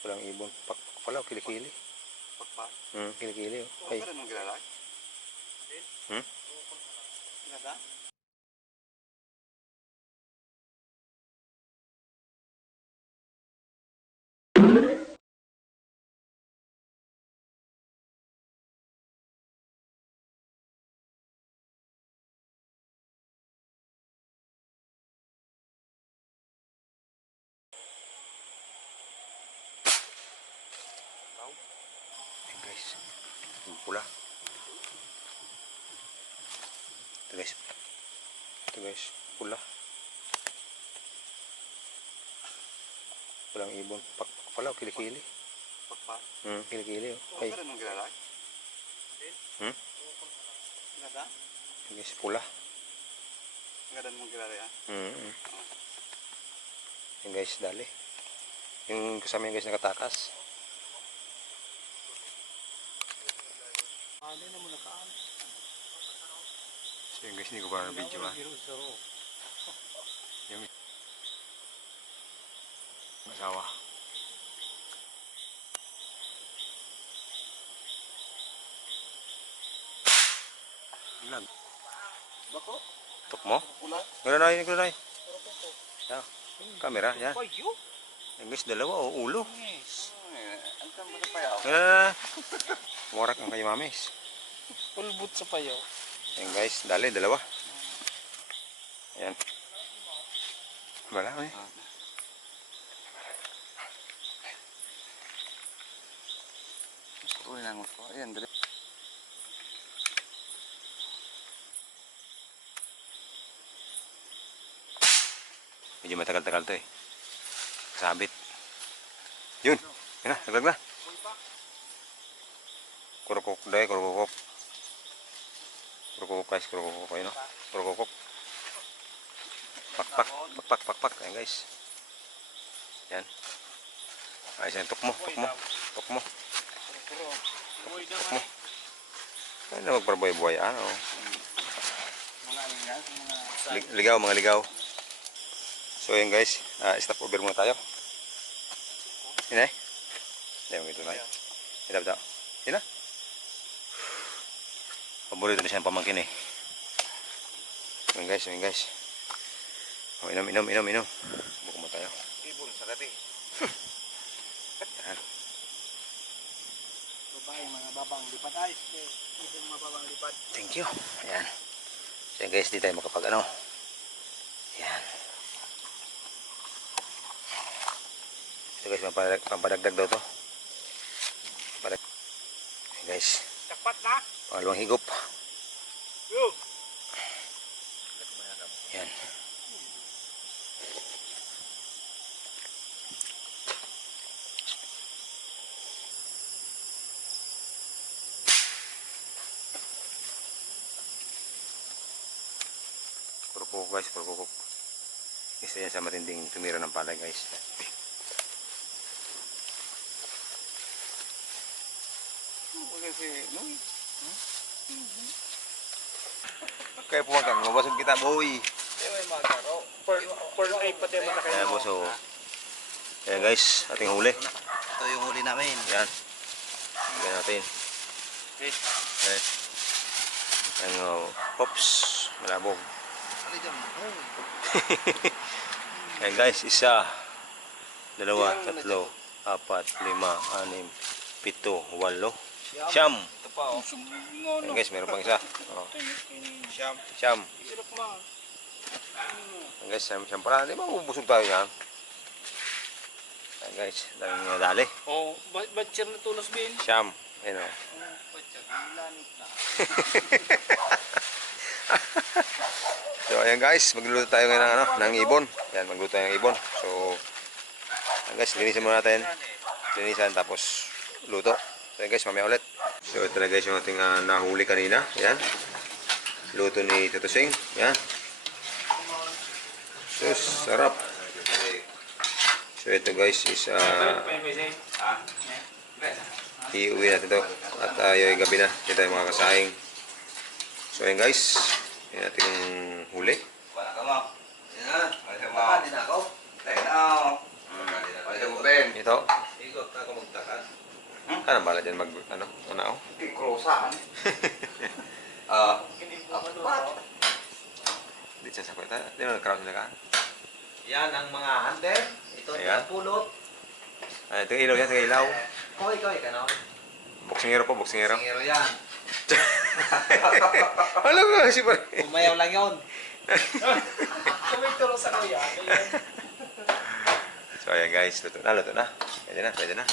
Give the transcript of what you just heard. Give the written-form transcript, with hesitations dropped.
Walang ibon. Pakpak pala, kilikili. Pakpak? Kilikili. Oh, ay. Ganun mong gilalak? Nada? Guys, pula. Ito guys, pula. Walang ibon. Pakpak pala, kilikili. Pakpak? Kilikili. Oh, Ay. ganun mong gilalak? Nada? Ito guys, pula. Ganun mong gilalak? Yung guys, dali. Yung kasama yung guys nakatakas. So yung guys, hindi ko pa na video yung masawa. Ilag. Bako? Tok mo? Pula? Gano'n na. Yan. Camera, yan. Yung guys, dalawa o ulo. Ang kang ba payaw? Warak ang kayo mamis. Pulbut sa payaw. Yan guys, dali, dalawa. Ayan. Wala eh. Uy, nangot ko. Ayan, dali. Medyo matagal-tagal to eh. Kasabit. Yun. Yan na, naglag na. Kurukok dahil, kurukok. Kurukok guys, kurukok. Ayun o. Kurukok. Pakpak. Ayan guys. Yan. Ayos yan, tok mo. Ayun na magparboy-boy. Ano? Ligaw, mga ligaw. So yun guys, stop over muna tayo. Yun eh. Hindi mo ito na. Hilap daw. Yun na. Paborito na siya ng pamangkin eh. Yun guys. Oh, inom. Buko mo tayo. Ibon sa gabi. Yan. Babae, mga babang lipad ay. Ibon mga babang lipad. Thank you. Ayan. So yun guys, di tayo makapag ano. Ayan. Ito guys, pampadagdag daw to. Ayan guys. Dapat na. Pangalawang higop. Yo. Ayan. Kurukuk. Isa yan sa matinding tumira ng palay guys. Kaya pumagang, mabasog kita boy. Ayan po, so ayan guys, ating huli. Ito yung huli namin. Ayan. Ayan natin. Ayan. Ayan, pops, malabog. Ayan guys, 1, 2, 3, 4, 5, 6, 7, 8, 9, 10, 11, 12. Ayan guys, meron pang isa. Oh. Siyam. Ayan guys, siyam pala. Di ba mabubusog tayo yan? Ayan guys, daming dali. Oh, batcher na tulos bin. Siyam. Ayan o. Batcher, lanit na. So ayan guys, magluluto tayo ngayon ng ibon. Ayan, magluluto tayo ng ibon. So ayan guys, linisin muna natin. Linisan tapos luto. So ayan guys, mamaya ulit. So ito na guys yung ating nahuli kanina. Ayan. Luto ni Tutusing. Ayan. Sus, sarap. So ito guys is iuwi natin ito. At yung gabi na. Ito tayo mga kasahing. So ayan guys. Ayan natin huli. Ito. na, bala dyan mag, ano, una oh. Krosa. Di siya sa kwenta. Di na nag-crown sila ka. Yan ang mga hunter. Ito Ayan. ang pulot. Ay, ito ilaw yan, ito ilaw. Koy, ka na. Boksingero po, boksingero. Singero yan. Alam nga, si pare. Umayaw lang yun. Kuminturo sa kuya. So, ayan guys, luto na, luto na. Pwede na, pwede na.